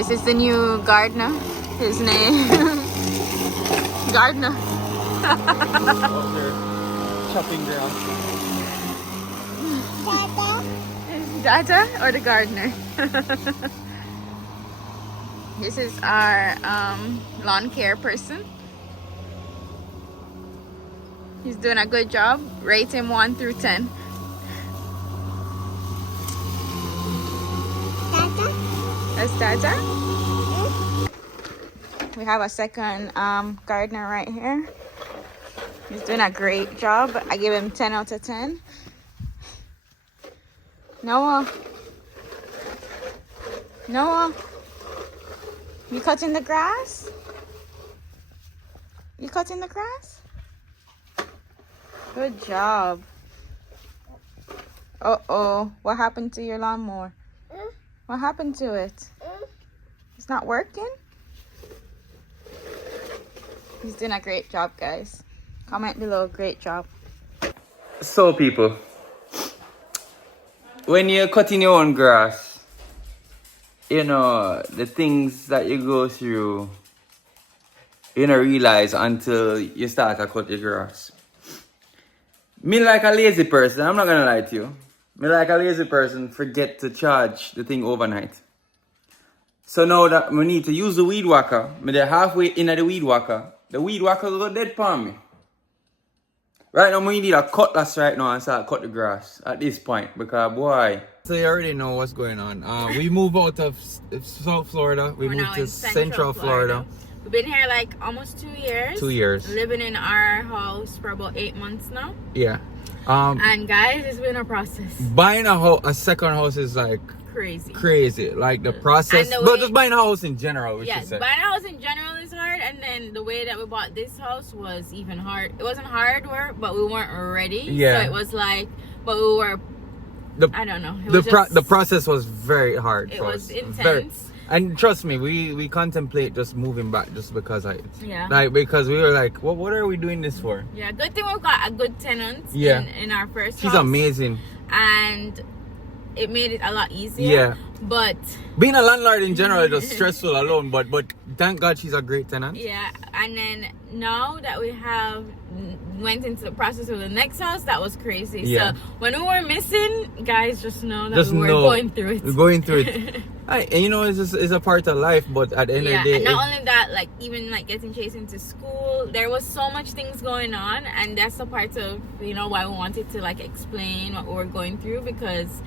This is the new gardener. His name Gardener. Out there chopping grass. Dada or the gardener? This is our lawn care person. He's doing a good job. Rate him 1 through 10. That's Dada. We have a second gardener right here. He's doing a great job. I give him 10 out of 10. Noah. Noah. You cutting the grass? You cutting the grass? Good job. Uh-oh. What happened to your lawnmower? What happened to it? It's not working? He's doing a great job, guys. Comment below, great job. So people, when you're cutting your own grass, you know, the things that you go through, you don't realize until you start to cut your grass. Me like a lazy person, I'm not gonna lie to you. Me like a lazy person forget to charge the thing overnight. So now that we need to use the weed whacker, me there halfway in the weed whacker go dead palm me. Right now we need a cutlass right now and start cut the grass at this point because boy. So you already know what's going on. We moved out of South Florida. We're moved to Central Florida. We've been here like almost 2 years. 2 years. Living in our house for about 8 months now. Yeah. And guys, it's been a process. Buying a second house is like crazy. Like the process, but just buying a house in general, we should say. Buying a house in general is hard, and then the way that we bought this house was even hard. It wasn't hard work, but we weren't ready. Yeah. So it was like, but we were. I don't know. The process was very hard. It was intense. And trust me, we contemplate just moving back just because yeah. Like because we were like, well, what are we doing this for? Yeah, good thing we've got a good tenant. Yeah. In our first She's house. amazing. And it made it a lot easier. Yeah. But being a landlord in general is just stressful alone. But thank God she's a great tenant. Yeah. And then now that we have went into the process of the next house, that was crazy. Yeah. So when we were missing, guys, just know that we were going through it. We're going through it. And you know, it's a part of life, but at the end of the day, and not only that, like even like getting chased into school, there was so much things going on, and that's the part of, you know, why we wanted to like explain what we were going through, because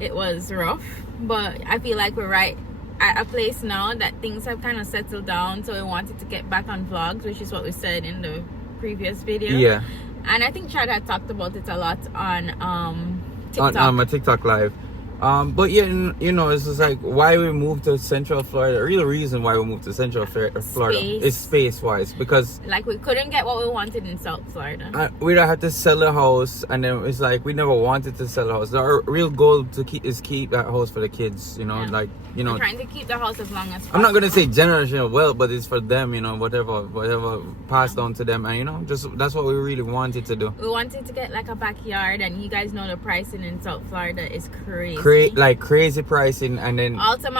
it was rough. But I feel like we're right at a place now that things have kind of settled down, so we wanted to get back on vlogs, which is what we said in the previous video. Yeah. And I think Chad had talked about it a lot on TikTok. On my TikTok live. But yeah, you know, it's just like why we moved to Central Florida. The real reason why we moved to Central Florida is space-wise, because like we couldn't get what we wanted in South Florida. We had to sell the house, and then it's like we never wanted to sell the house. Our real goal is keep that house for the kids. You know, like you know, we're trying to keep the house as long as possible. I'm not gonna say generational wealth, but it's for them. You know, whatever passed on to them, and you know, just that's what we really wanted to do. We wanted to get like a backyard, and you guys know the pricing in South Florida is crazy. Crazy pricing. And then also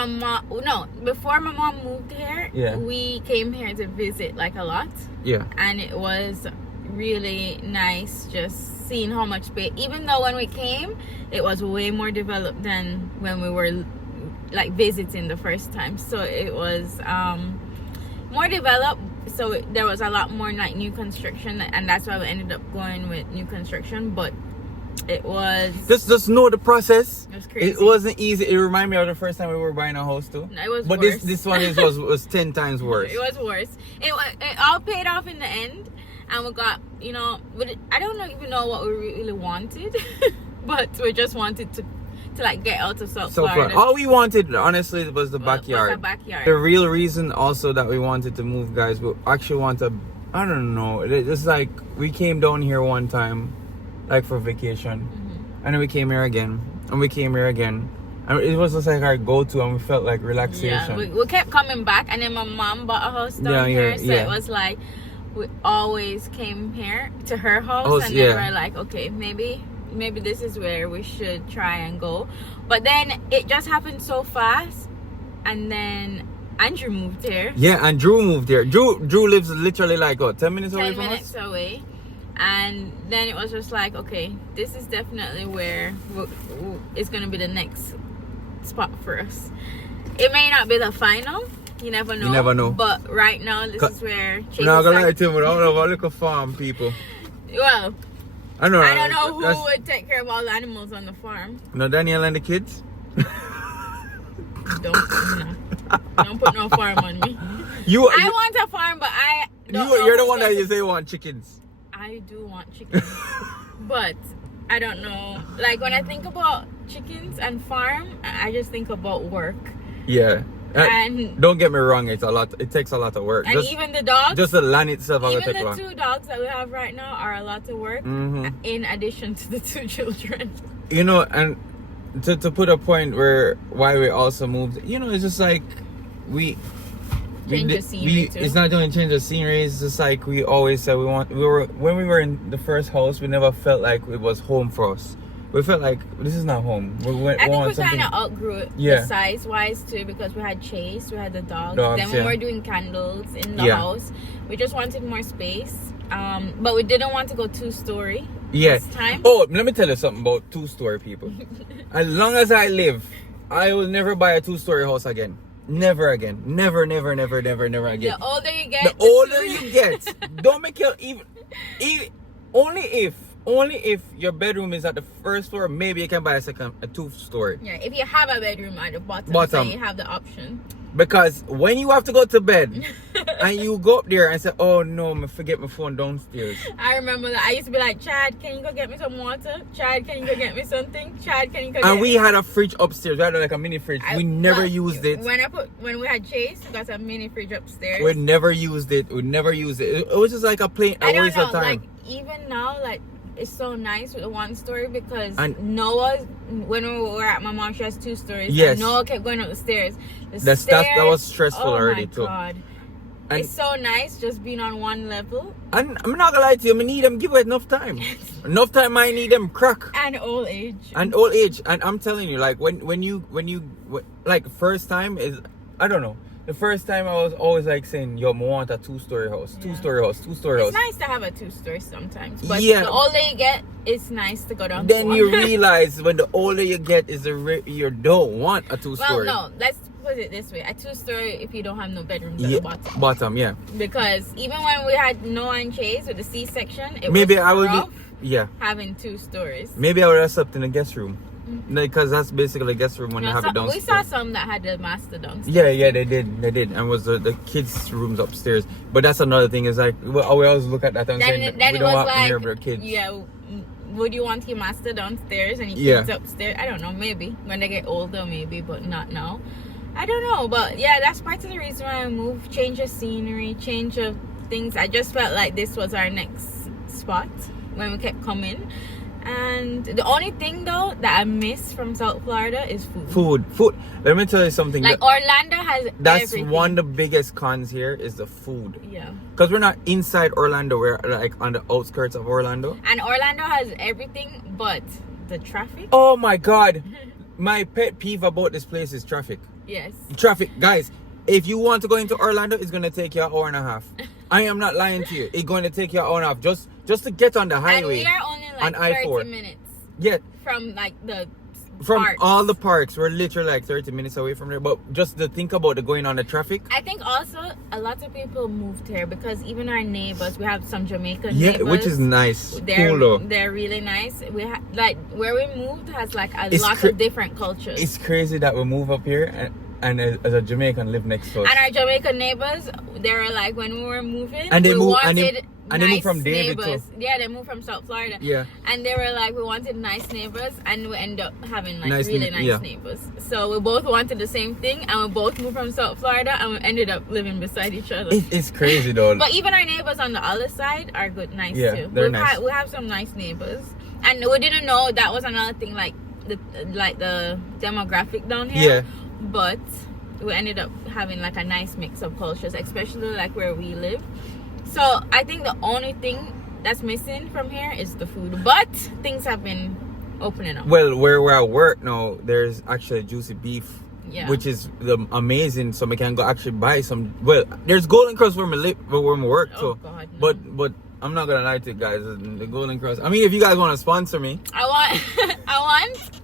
before my mom moved here, we came here to visit like a lot, and it was really nice just seeing how much space, even though when we came it was way more developed than when we were like visiting the first time. So it was more developed, so there was a lot more like new construction, and that's why we ended up going with new construction. But it was just know the process. It was crazy. It wasn't easy. It reminded me of the first time we were buying a house too. No, it was but worse. this one was 10 times worse. It was worse. It all paid off in the end, and we got, you know, but I don't even know what we really wanted, but we just wanted to like get out of South Florida. All we wanted, honestly, was the backyard. Was a backyard. The real reason also that we wanted to move, guys, we actually want to, I don't know, it's like we came down here one time, like for vacation, and then we came here again, and we came here again, and it was just like our go-to, and we felt like relaxation. Yeah, we kept coming back, and then my mom bought a house down here, so it was like we always came here to her house, and then we're like, okay, maybe this is where we should try and go. But then it just happened so fast, and then Andrew moved here. Yeah, and Drew moved here. Drew lives literally like, what, 10 minutes away from us? 10 minutes away. And then it was just like, okay, this is definitely where it's going to be the next spot for us. It may not be the final. You never know. You never know. But right now, this is where... I'm not going to lie to you, but I don't know about little farm people. Well, I don't know who would take care of all the animals on the farm. No, Danielle and the kids? Don't put no farm on me. I want a farm, but you're the one that you say you want chickens. I do want chickens, but I don't know. Like when I think about chickens and farm, I just think about work. Yeah. And don't get me wrong, it's a lot. It takes a lot of work. And even the dogs, just the land itself, even the 2 dogs that we have right now are a lot of work. In addition to the 2 children. You know, and to put a point why we also moved. You know, it's just like change the scenery too. It's not only change the scenery. It's just like we always said when we were in the first house, we never felt like it was home for us. We felt like this is not home. I think we kind of outgrew it, the size wise too, because we had Chase, we had the dogs. Then we were doing candles in the house. We just wanted more space, but we didn't want to go 2-story. This time. Oh, let me tell you something about 2-story people. As long as I live, I will never buy a 2-story house again. Never again. Never again. The older you get, the older you get. Don't make your even only if your bedroom is at the first floor, maybe you can buy a 2-story. Yeah, if you have a bedroom at the bottom. So you have the option. Because when you have to go to bed and you go up there and say, oh no, I forget my phone downstairs. I remember that. I used to be like, Chad, can you go get me some water? Chad, can you go get me something? Chad, can you go get me? And we had a fridge upstairs. We had like a mini fridge. We never used it. When we had Chase, we got a mini fridge upstairs. We never used it. It was just like a waste of time. Like even now, like it's so nice with the 1-story because Noah, when we were at my mom, she has 2 stories. Yes. And Noah kept going up the stairs. That was stressful already too. Oh my God. And it's so nice just being on one level. And I'm not gonna lie to you, I need them give it enough time. Enough time I need them crack. And old age. And I'm telling you, like when you like first time is, I don't know. The first time I was always like saying, yo, I want a 2-story house, 2-story house. It's nice to have a 2-story sometimes. But the older you get, it's nice to go down then to 1. You realize when the older you get is you don't want a 2-story. Well, no, let's put it this way. A 2-story if you don't have no bedrooms at the bottom. Bottom, yeah. Because even when we had Noah and Chase with the C-section, it maybe was I would rough having 2 stories. Maybe I would have slept in the guest room. Because that's basically a guest room when you have it downstairs. We saw some that had the master downstairs. Yeah, they did. And was the kids' rooms upstairs. But that's another thing. Is like we always look at that and say we don't want near their kids. Yeah, would you want your master downstairs and your kids upstairs? I don't know. Maybe when they get older, maybe, but not now. I don't know. But yeah, that's part of the reason why I moved. Change of scenery, change of things. I just felt like this was our next spot when we kept coming. And the only thing though that I miss from South Florida is food. Let me tell you something. Like Orlando has everything. One of the biggest cons here is the food. Yeah. Because we're not inside Orlando. We're like on the outskirts of Orlando. And Orlando has everything but the traffic. Oh my God. My pet peeve about this place is traffic. Yes. Traffic. Guys, if you want to go into Orlando, it's going to take you an hour and a half. I am not lying to you. It's going to take you an hour and a half just to get on the highway. And we are only like 30 minutes. Yeah. From like from all the parks. We're literally like 30 minutes away from there. But just to think about the going on the traffic. I think also a lot of people moved here because even our neighbors, we have some Jamaican neighbors. Yeah, which is nice. They're really nice. We like where we moved has like a lot of different cultures. It's crazy that we move up here and as a Jamaican live next to us. And our Jamaican neighbors, they were like when we were moving, and they we moved, wanted and they moved from David too. Yeah, they moved from South Florida. Yeah. And they were like, we wanted nice neighbors, and we ended up having like really nice neighbors. So we both wanted the same thing, and we both moved from South Florida, and we ended up living beside each other. It's crazy though. But even our neighbors on the other side are nice too. They're nice. We have some nice neighbors, and we didn't know that was another thing, like the demographic down here. Yeah. But we ended up having like a nice mix of cultures, especially like where we live. So I think the only thing that's missing from here is the food, but things have been opening up. Well, where we're at work now, there's actually juicy beef which is amazing. So we can go actually buy some. Well, there's Golden Cross where we work. Oh, so, God, no. but I'm not gonna lie to you guys. The Golden Cross. I mean, if you guys want to sponsor me, I want.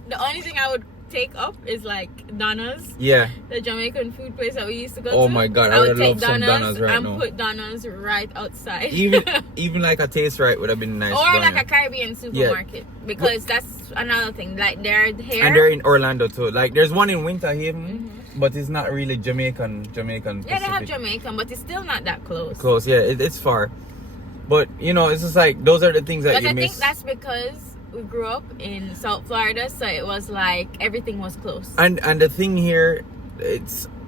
The only thing I would take up is like Donna's. Yeah. The Jamaican food place that we used to go to. Oh my God, I would love some Donna's right now. And put Donna's right outside. Even like a Taste Right would have been nice. Or like a Caribbean supermarket, because that's another thing. Like they're here, and they're in Orlando too. Like there's one in Winter Haven, but it's not really Jamaican. Yeah, they have Jamaican, but it's still not that close. Close, yeah, it's far. But you know, it's just like those are the things that you miss. But I think that's because we grew up in South Florida, so it was like everything was close. And the thing here,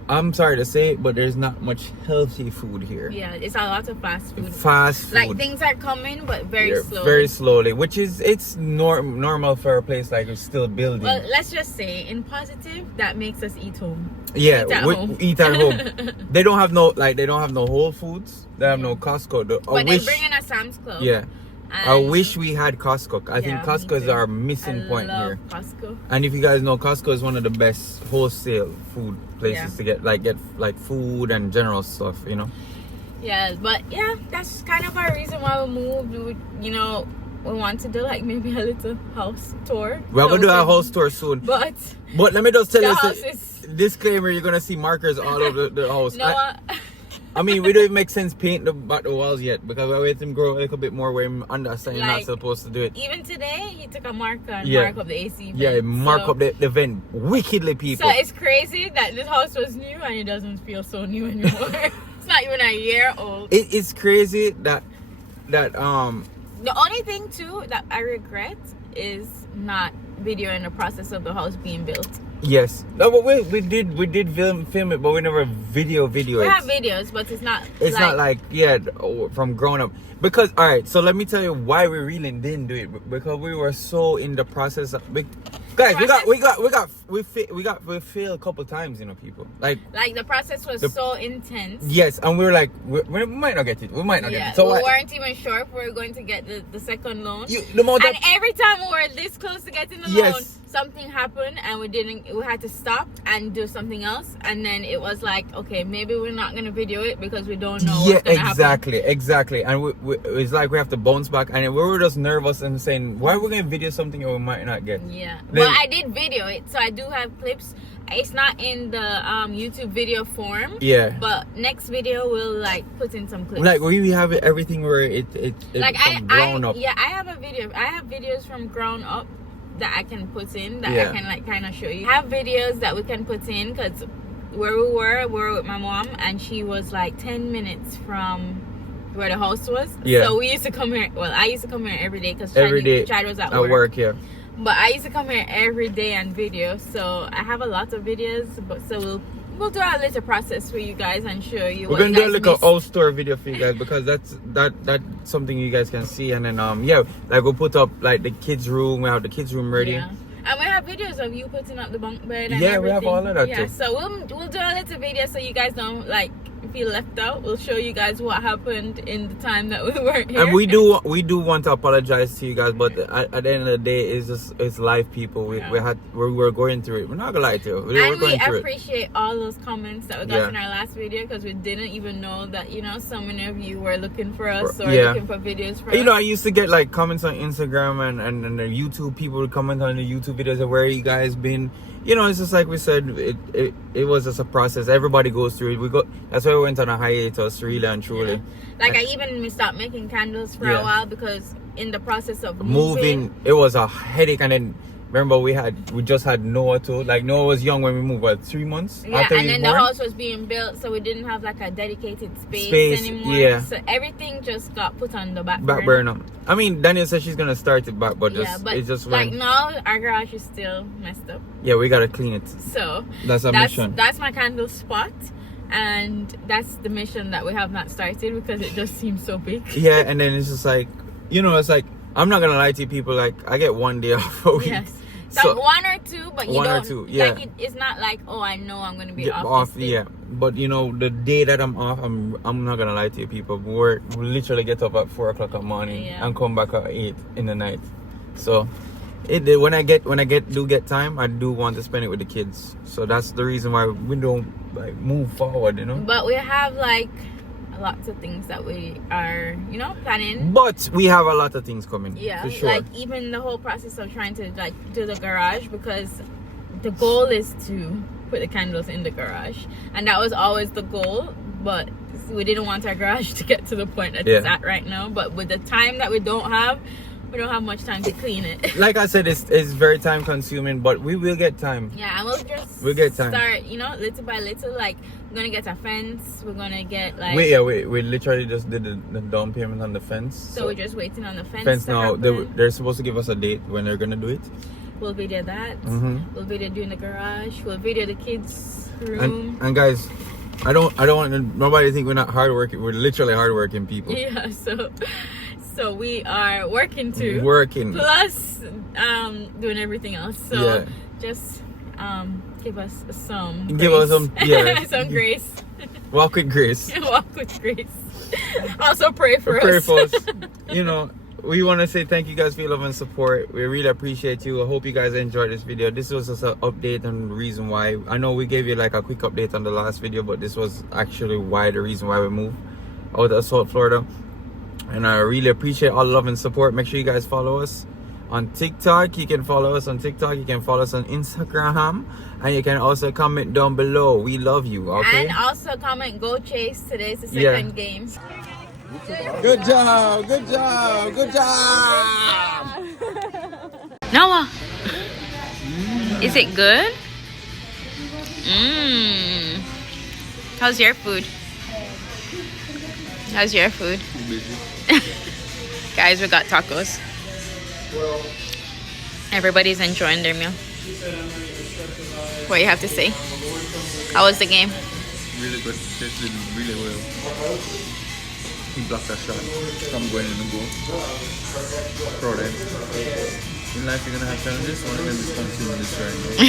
I'm sorry to say it, but there's not much healthy food here. Yeah, it's a lot of fast food. Fast food. Like things are coming, but very slowly. Very slowly, which is normal for a place like it's still building. Well, let's just say in positive, that makes us eat home. Yeah, eat at home. They don't have no Whole Foods. They have no Costco. But they bring in a Sam's Club. Yeah. I wish we had Costco. I think Costco is our missing point here. Costco. And if you guys know, Costco is one of the best wholesale food places to get food and general stuff, you know. Yeah, but yeah, that's kind of our reason why we moved. We want to do like maybe a little house tour. We're gonna do a house tour soon. But let me just tell you, disclaimer: you're gonna see markers all over the house. No. I mean, we don't even make sense paint the walls yet because we wait him grow a little bit more where we understand you're not supposed to do it. Even today, he took a marker and mark up the AC vent. Yeah, mark up the vent wickedly, people. So it's crazy that this house was new and it doesn't feel so new anymore. It's not even a year old. It's crazy that The only thing too that I regret is not videoing the process of the house being built. Yes. No, but we did film it, but we never video it. We have videos, but it's not like from growing up. Because alright, so let me tell you why we really didn't do it, because we were so in the process of guys, we failed a couple times, you know, people. Like the process was so intense. Yes, and we were like, we might not get it. We might not get it. So we weren't even sure if we were going to get the second loan. And every time we were this close to getting the loan, something happened and we had to stop and do something else. And then it was like, okay, maybe we're not going to video it because we don't know what's going to happen. Exactly. And it's like we have to bounce back. And we were just nervous and saying, why are we going to video something that we might not get? Yeah. Well, I did video it, so I do have clips. It's not in the YouTube video form. Yeah. But next video we'll put in some clips. Like we have everything where it from ground up. Yeah, I have a video. I have videos from ground up that I can put in that I can kind of show you. I have videos that we can put in because where we were with my mom, and she was 10 minutes from where the house was. Yeah. So we used to come here. Well, I used to come here every day because Chad was at work. Yeah. But I used to come here every day and video, so I have a lot of videos. So we'll do our little process for you guys and show you. We're gonna do a little old store video for you guys because that's something you guys can see. And then we'll put up the kids' room. We have the kids' room ready. Yeah. And we have videos of you putting up the bunk bed and everything. We have all of that too. So we'll do a little video so you guys don't feel left out. We'll show you guys what happened in the time that we weren't here. And we do want to apologize to you guys, but at the end of the day, it's life, people. We were going through it. We're not gonna lie to you. We appreciate all those comments that we got in our last video, because we didn't even know that so many of you were looking for us or looking for videos for us. I used to get comments on Instagram and the YouTube, people would comment on the YouTube videos of where you guys been. It's just like we said, it was just a process. Everybody goes through it. That's why we went on a hiatus, really and truly. Yeah. I even stopped making candles for a while because in the process of moving, it was a headache. And then remember we just had Noah too. Noah was young when we moved, 3 months? Yeah, and then the house was being built, so we didn't have a dedicated space anymore. Yeah. So everything just got put on the back burner. I mean, Danielle said she's gonna start it back, but it just went. Now our garage is still messed up. Yeah, we gotta clean it. So that's a mission. That's my candle spot, and that's the mission that we have not started because it just seems so big. Yeah, and then it's just it's I'm not gonna lie to you, people. I get 1 day off a week. Yes. So 1 or 2, but you don't. 1 or 2, yeah. It's not I know I'm gonna be off. Yeah, but the day that I'm off, I'm not gonna lie to you, people. We literally get up at 4 o'clock in the morning and come back at 8 in the night. So When I get time, I do want to spend it with the kids. So that's the reason why we don't like move forward, you know. But we have like lots of things that we are, you know, planning. But we have a lot of things coming. Yeah, for sure. Like even the whole process of trying to like do the garage, because the goal is to put the candles in the garage, and that was always the goal. But we didn't want our garage to get to the point that it's at right now. But with the time that we don't have much time to clean it. Like I said, it's very time consuming, but we will get time. Yeah, and we'll get time. Start, you know, little by little. Like we're gonna get a fence. We're gonna get like. We literally just did the down payment on the fence. So we're just waiting on the fence. Now they're supposed to give us a date when they're gonna do it. We'll video that. We'll video doing the garage. We'll video the kids' room. And guys, I don't want nobody to think we're not hardworking. We're literally hardworking people. Yeah. So we are working too. Plus doing everything else. So just give us some some grace. Walk with grace. Walk with grace. Also pray for us. Pray for us. You know, we want to say thank you guys for your love and support. We really appreciate you. I hope you guys enjoyed this video. This was just an update and the reason why. I know we gave you like a quick update on the last video, but this was actually the reason why we moved out of South Florida. And I really appreciate all love and support. Make sure you guys follow us on TikTok. You can follow us on TikTok. You can follow us on Instagram. And you can also comment down below. We love you, okay? And also comment, go Chase. Today's the second game. Good job. Good job. Good job. Noah. Is it good? How's your food? How's your food? Guys, we got tacos. Everybody's enjoying their meal. What do you have to say? How was the game? Really good. Tasted really well. He blocked that shot. I'm going in the goal. Proud of him. In life, you're gonna have challenges. One of them is consuming this right now.